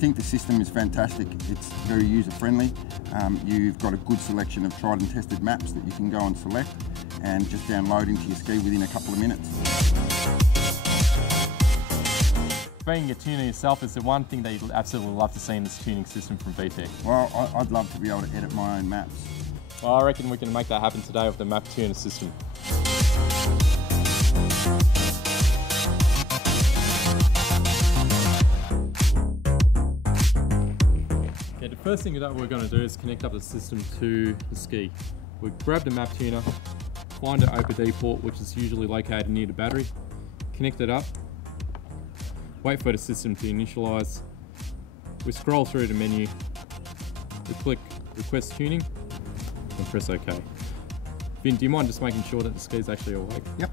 think the system is fantastic. It's very user-friendly. You've got a good selection of tried and tested maps that you can go and select and just download into your ski within a couple of minutes. Being a tuner yourself, is the one thing that you'd absolutely love to see in this tuning system from VTech? Well, I'd love to be able to edit my own maps. Well, I reckon we can make that happen today with the map tuner system. Okay, the first thing that we're going to do is connect up the system to the ski. We grab the map tuner, find an OPD port, which is usually located near the battery, connect it up, wait for the system to initialize. We scroll through the menu, we click request tuning and press OK. Vin, do you mind just making sure that the ski is actually awake? Yep.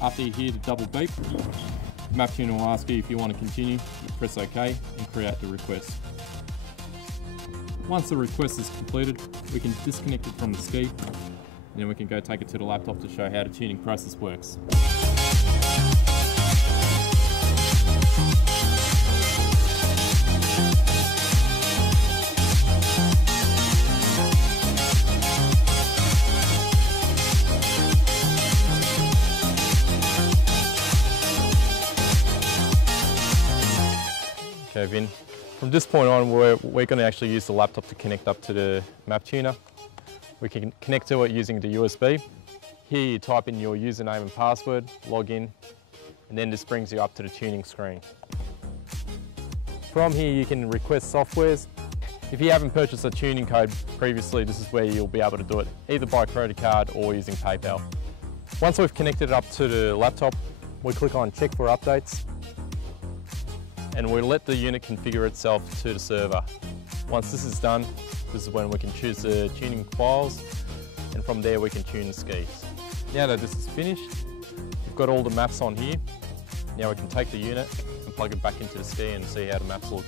After you hear the double beep, the map tuner will ask you if you want to continue, you press OK and create the request. Once the request is completed, we can disconnect it from the ski and then we can go take it to the laptop to show how the tuning process works. Okay, Vin. From this point on, we're going to actually use the laptop to connect up to the map tuner. We can connect to it using the USB. Here you type in your username and password, log in, and then this brings you up to the tuning screen. From here you can request softwares. If you haven't purchased a tuning code previously, this is where you'll be able to do it, either by credit card or using PayPal. Once we've connected it up to the laptop, we click on check for updates, and we'll let the unit configure itself to the server. Once this is done, this is when we can choose the tuning files, and from there we can tune the skis. Now that this is finished, we've got all the maps on here. Now we can take the unit and plug it back into the ski and see how the maps look.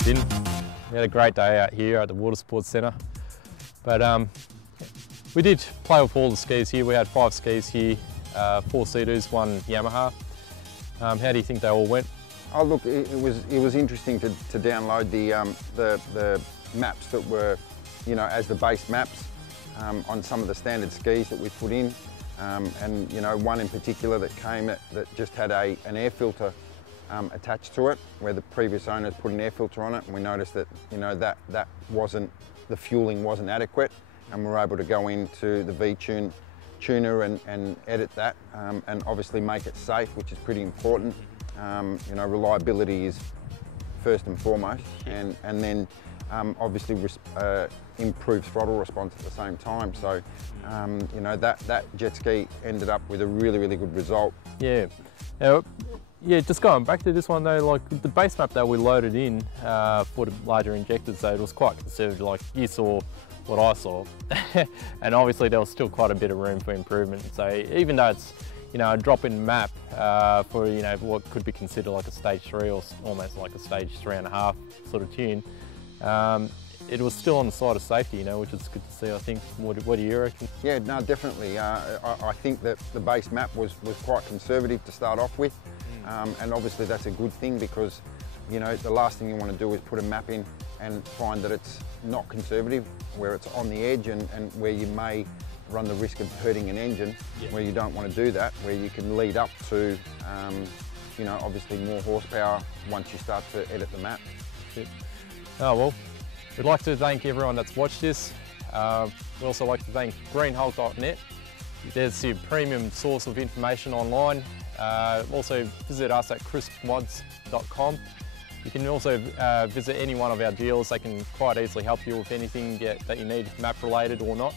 Vin, we had a great day out here at the Water Sports Centre, but we did play with all the skis here. We had 5 skis here, 4 Seadoos, 1 Yamaha. How do you think they all went? Oh look, it was interesting to download the maps that were, as the base maps on some of the standard skis that we put in, and one in particular that came that just had an air filter attached to it, where the previous owners put an air filter on it, and we noticed that that wasn't, the fueling wasn't adequate, and we were able to go into the V-Tune tuner and edit that, and obviously make it safe, which is pretty important. Reliability is first and foremost, and then obviously improved throttle response at the same time. So, you know, that jet ski ended up with a really, really good result. Yeah. Yeah, just going back to this one though, like the base map that we loaded in for the larger injectors, though, it was quite conservative. Like you saw what I saw, and obviously there was still quite a bit of room for improvement. So even though it's, you know, a drop-in map for, you know, what could be considered like a stage 3 or almost like a stage 3.5 sort of tune, it was still on the side of safety, you know, which is good to see, I think. What do you reckon? Yeah, no, definitely. I think that the base map was quite conservative to start off with, and obviously that's a good thing, because, you know, the last thing you want to do is put a map in and find that it's not conservative, where it's on the edge and where you may run the risk of hurting an engine, where you don't want to do that, where you can lead up to, you know, obviously more horsepower once you start to edit the map. Oh, well, we'd like to thank everyone that's watched this. We also like to thank greenhulk.net. There's your premium source of information online. Also visit us at crispmods.com. You can also visit any one of our dealers. They can quite easily help you with anything that you need, map related or not.